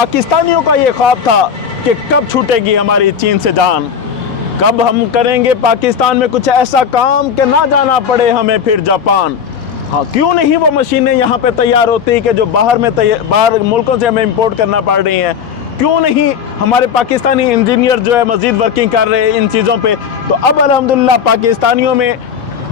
पाकिस्तानियों का ये ख्वाब था कि कब छूटेगी हमारी चीन से जान, कब हम करेंगे पाकिस्तान में कुछ ऐसा काम कि ना जाना पड़े हमें फिर जापान। हाँ, क्यों नहीं वो मशीनें यहाँ पे तैयार होती कि जो बाहर मुल्कों से हमें इंपोर्ट करना पड़ रही हैं। क्यों नहीं हमारे पाकिस्तानी इंजीनियर जो है मज़ीद वर्किंग कर रहे हैं इन चीज़ों पे। तो अब अल्हम्दुलिल्लाह पाकिस्तानियों में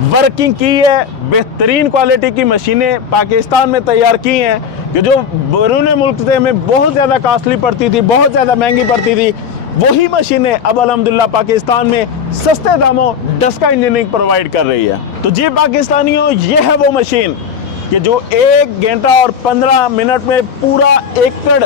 वर्किंग की है, बेहतरीन क्वालिटी की मशीनें पाकिस्तान में तैयार की हैं कि जो बैरून मुल्क से हमें बहुत ज़्यादा कास्टली पड़ती थी, बहुत ज़्यादा महंगी पड़ती थी, वही मशीनें अब अल्हम्दुलिल्लाह पाकिस्तान में सस्ते दामों डस्का इंजीनियरिंग प्रोवाइड कर रही है। तो जी पाकिस्तानियों, ये है वो मशीन कि जो 1 घंटा और 15 मिनट में पूरा एकड़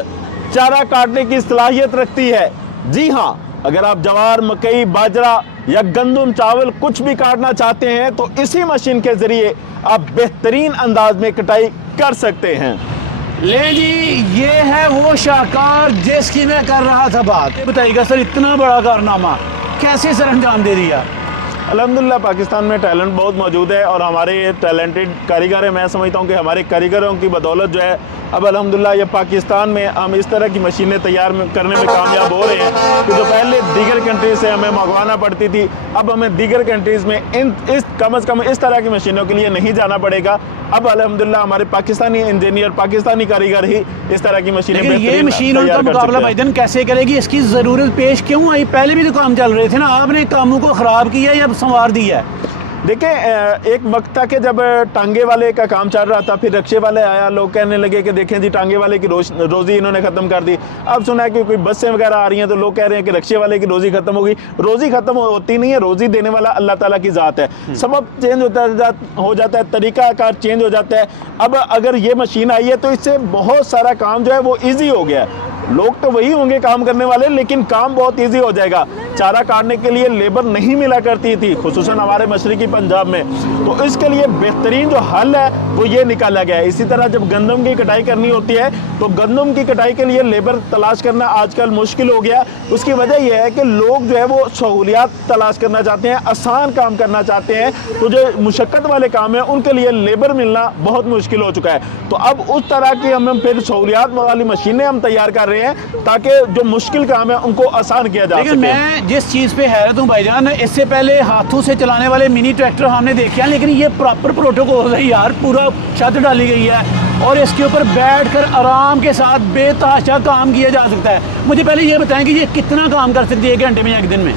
चारा काटने की सलाहियत रखती है। जी हाँ, अगर आप जवार, मकई, बाजरा या गंदम, चावल कुछ भी काटना चाहते हैं तो इसी मशीन के ज़रिए आप बेहतरीन अंदाज में कटाई कर सकते हैं। ले जी, ये है वो शाहकार जिसकी मैं कर रहा था बात। बताइएगा सर, इतना बड़ा कारनामा कैसे सर अंजाम दे दिया? अल्हम्दुलिल्लाह पाकिस्तान में टैलेंट बहुत मौजूद है और हमारे टैलेंटेड कारीगर हैं। मैं समझता हूँ कि हमारे कारीगरों की बदौलत जो है अब अल्हम्दुलिल्लाह ये पाकिस्तान में हम इस तरह की मशीनें तैयार करने में कामयाब हो रहे हैं कि जो पहले दीगर कंट्रीज से हमें मंगवाना पड़ती थी, अब हमें दीगर कंट्रीज़ में कम से कम इस तरह की मशीनों के लिए नहीं जाना पड़ेगा। अब अल्हम्दुलिल्लाह हमारे पाकिस्तानी इंजीनियर, पाकिस्तानी कारीगर ही इस तरह की मशीनें ये मशीन उनका मुकाबला भाईजान कैसे करेगी? इसकी ज़रूरत पेश क्यों आई? पहले भी तो काम चल रहे थे ना, आपने कामों को ख़राब किया या संवार दिया है? देखिए, एक वक्त था कि जब टांगे वाले का काम चल रहा था, फिर रिक्शे वाले आया, लोग कहने लगे कि देखें जी टांगे वाले की रोज़ी इन्होंने ख़त्म कर दी। अब सुना है कि कोई बसें वगैरह आ रही हैं तो लोग कह रहे हैं कि रिक्शे वाले की रोज़ी ख़त्म होगी। रोज़ी ख़त्म होती नहीं है, रोज़ी देने वाला अल्लाह ताला की ज़ात है। सबब चेंज हो जाता है, तरीक़ाकार चेंज हो जाता है। अब अगर ये मशीन आई है तो इससे बहुत सारा काम जो है वो ईजी हो गया है। लोग तो वही होंगे काम करने वाले, लेकिन काम बहुत ईजी हो जाएगा। चारा काटने के लिए लेबर नहीं मिला करती थी, खुसूसन हमारे मशरकी पंजाब में, तो इसके लिए बेहतरीन जो हल है वो ये निकाला गया है। इसी तरह जब गंदम की कटाई करनी होती है तो गंदम की कटाई के लिए लेबर तलाश करना आजकल मुश्किल हो गया। उसकी वजह यह है कि लोग जो है वो सहूलियात तलाश करना चाहते हैं, आसान काम करना चाहते हैं। तो जो मुशक्क़त वाले काम है उनके लिए लेबर मिलना बहुत मुश्किल हो चुका है। तो अब उस तरह की हम फिर सहूलियात वाली मशीनें हम तैयार कर रहे हैं ताकि जो मुश्किल काम है उनको आसान किया जा सके। मैं जिस चीज़ पे हैरत हूँ भाईजान, इससे पहले हाथों से चलाने वाले मिनी ट्रैक्टर हमने देखे हैं, लेकिन ये प्रॉपर प्रोटोकॉल है यार, पूरा छत डाली गई है और इसके ऊपर बैठकर आराम के साथ बेतहाशा काम किया जा सकता है। मुझे पहले ये बताएं कि ये कितना काम कर सकती है 1 घंटे में या 1 दिन में?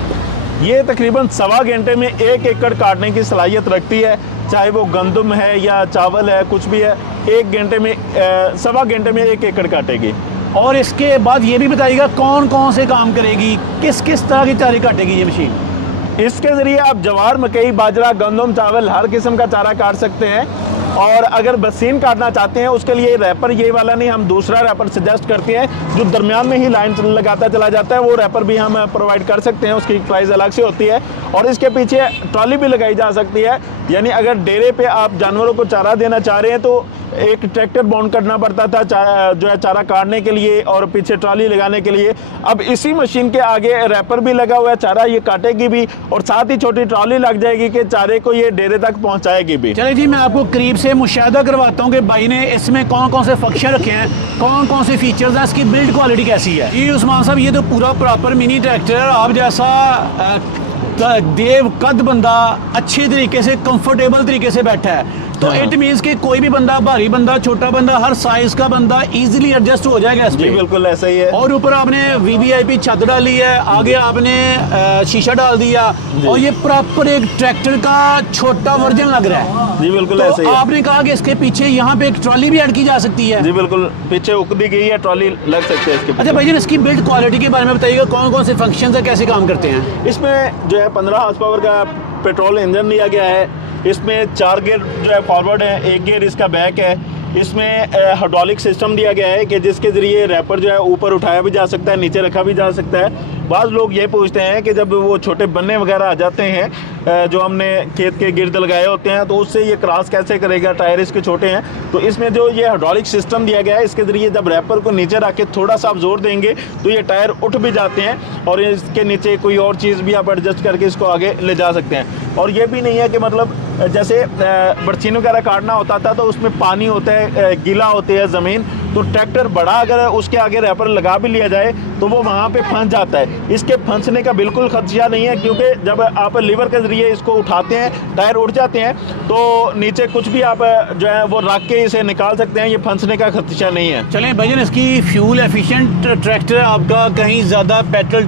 ये तकरीबन 1.25 घंटे में 1 एकड़ काटने की सलाहियत रखती है, चाहे वो गंदम है या चावल है, कुछ भी है। 1 घंटे में 1.25 घंटे में 1 एकड़ काटेगी। और इसके बाद ये भी बताइएगा कौन कौन से काम करेगी, किस किस तरह की चारे काटेगी ये मशीन? इसके ज़रिए आप जवार, मकई, बाजरा, गंदम, चावल हर किस्म का चारा काट सकते हैं। और अगर बसीन काटना चाहते हैं उसके लिए रैपर ये वाला नहीं, हम दूसरा रैपर सजेस्ट करते हैं जो दरमियान में ही लाइन लगाता चला जाता है। वो रैपर भी हम प्रोवाइड कर सकते हैं, उसकी प्राइस अलग से होती है। और इसके पीछे ट्रॉली भी लगाई जा सकती है, यानी अगर डेरे पे आप जानवरों को चारा देना चाह रहे हैं तो एक ट्रैक्टर बाउंड करना पड़ता था जो है चारा काटने के लिए और पीछे ट्रॉली लगाने के लिए। अब इसी मशीन के आगे रैपर भी लगा हुआ है, चारा ये काटेगी भी और साथ ही छोटी ट्रॉली लग जाएगी कि चारे को ये डेरे तक पहुंचाएगी भी। चलिए जी, मैं आपको करीब से मुशाहिदा करवाता हूँ कि भाई ने इसमें कौन कौन से फंक्शन रखे हैं, कौन कौन से फीचर्स हैं, इसकी बिल्ड क्वालिटी कैसी है। जी उस्मान साहब, ये तो पूरा प्रॉपर मिनी ट्रैक्टर, आप जैसा देव कद बंदा अच्छे तरीके से कंफर्टेबल तरीके से बैठा है, तो इट मीन्स कि कोई भी बंदा, भारी बंदा, छोटा बंदा, हर साइज का बंदा इजीली एडजस्ट हो जाएगा इस पे। बिल्कुल ऐसा ही है। और ऊपर आपने वीवीआईपी छत डाली है, आगे आपने शीशा डाल दिया और ये प्रॉपर एक ट्रैक्टर का छोटा वर्जन लग रहा है। जी बिल्कुल तो ऐसा ही है। आपने कहा कि इसके पीछे यहाँ पे एक ट्रॉली भी ऐड की जा सकती है। जी बिल्कुल, पीछे उक दी गई है, ट्रॉली लग सकती है इसके पीछे। अच्छा भाईजान, इसकी बिल्ड क्वालिटी के बारे में बताइएगा, कौन कौन से फंक्शन है, कैसे काम करते हैं? इसमें जो है 15 हॉर्स पावर का पेट्रोल इंजन दिया गया है। इसमें 4 गियर जो है फॉरवर्ड है, 1 गियर इसका बैक है। इसमें हाइड्रोलिक सिस्टम दिया गया है कि जिसके ज़रिए रैपर जो है ऊपर उठाया भी जा सकता है, नीचे रखा भी जा सकता है। बाज़ लोग ये पूछते हैं कि जब वो छोटे बन्ने वगैरह आ जाते हैं जो हमने खेत के गिर्द लगाए होते हैं तो उससे ये क्रॉस कैसे करेगा, टायर इसके छोटे हैं। तो इसमें जो ये हाइड्रोलिक सिस्टम दिया गया है, इसके ज़रिए जब रैपर को नीचे रख के थोड़ा सा आप जोर देंगे तो ये टायर उठ भी जाते हैं और इसके नीचे कोई और चीज़ भी आप एडजस्ट करके इसको आगे ले जा सकते हैं। और ये भी नहीं है कि मतलब जैसे बरसीन वगैरह काटना होता था तो उसमें पानी होता है, गीला होती है ज़मीन, तो ट्रैक्टर बड़ा अगर उसके आगे रैपर लगा भी लिया जाए तो वो वहाँ पे फंस जाता है। इसके फंसने का बिल्कुल खदशा नहीं है, क्योंकि जब आप लीवर के ज़रिए इसको उठाते हैं, टायर उठ जाते हैं, तो नीचे कुछ भी आप जो है वो रख के इसे निकाल सकते हैं। ये फंसने का खदशा नहीं है। चलें भाईजान, इसकी फ्यूल एफिशिएंट ट्रैक्टर आपका कहीं ज़्यादा पेट्रोल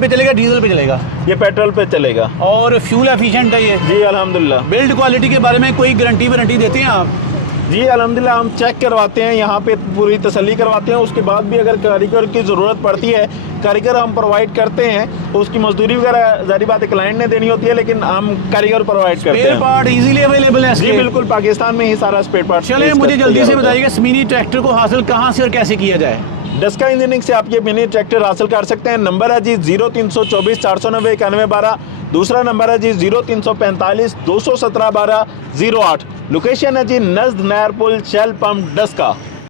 पे चलेगा, डीजल पे चलेगा? ये पेट्रोल पे चलेगा और फ्यूल एफिशिएंट है ये? जी अल्हम्दुलिल्लाह। बिल्ड क्वालिटी के बारे में कोई गारंटी वारंटी देते हैं आप? जी अल्हम्दुलिल्लाह, हम चेक करवाते हैं, यहाँ पे पूरी तसल्ली करवाते हैं। उसके बाद भी अगर कारीगर की ज़रूरत पड़ती है, कारीगर हम प्रोवाइड करते हैं। उसकी मजदूरी वगैरह ज़ाहिर बात है क्लाइंट ने देनी होती है, लेकिन हम कारीगर प्रोवाइड करते हैं। स्पेयर पार्ट इजीली अवेलेबल है जी इसके? बिल्कुल, पाकिस्तान में ही सारा स्पेयर पार्ट। चलिए मुझे जल्दी से बताइएगा, इस मिनी ट्रैक्टर को हासिल कहाँ से और कैसे किया जाए? डस्का इंजीनियरिंग से आप ये मिनी ट्रैक्टर हासिल कर सकते हैं। नंबर है जी 0324 490 9112। दूसरा नंबर है जी 0345 217 12 08। लोकेशन है जी नज़द नहर पुल शेल पंप डस्का।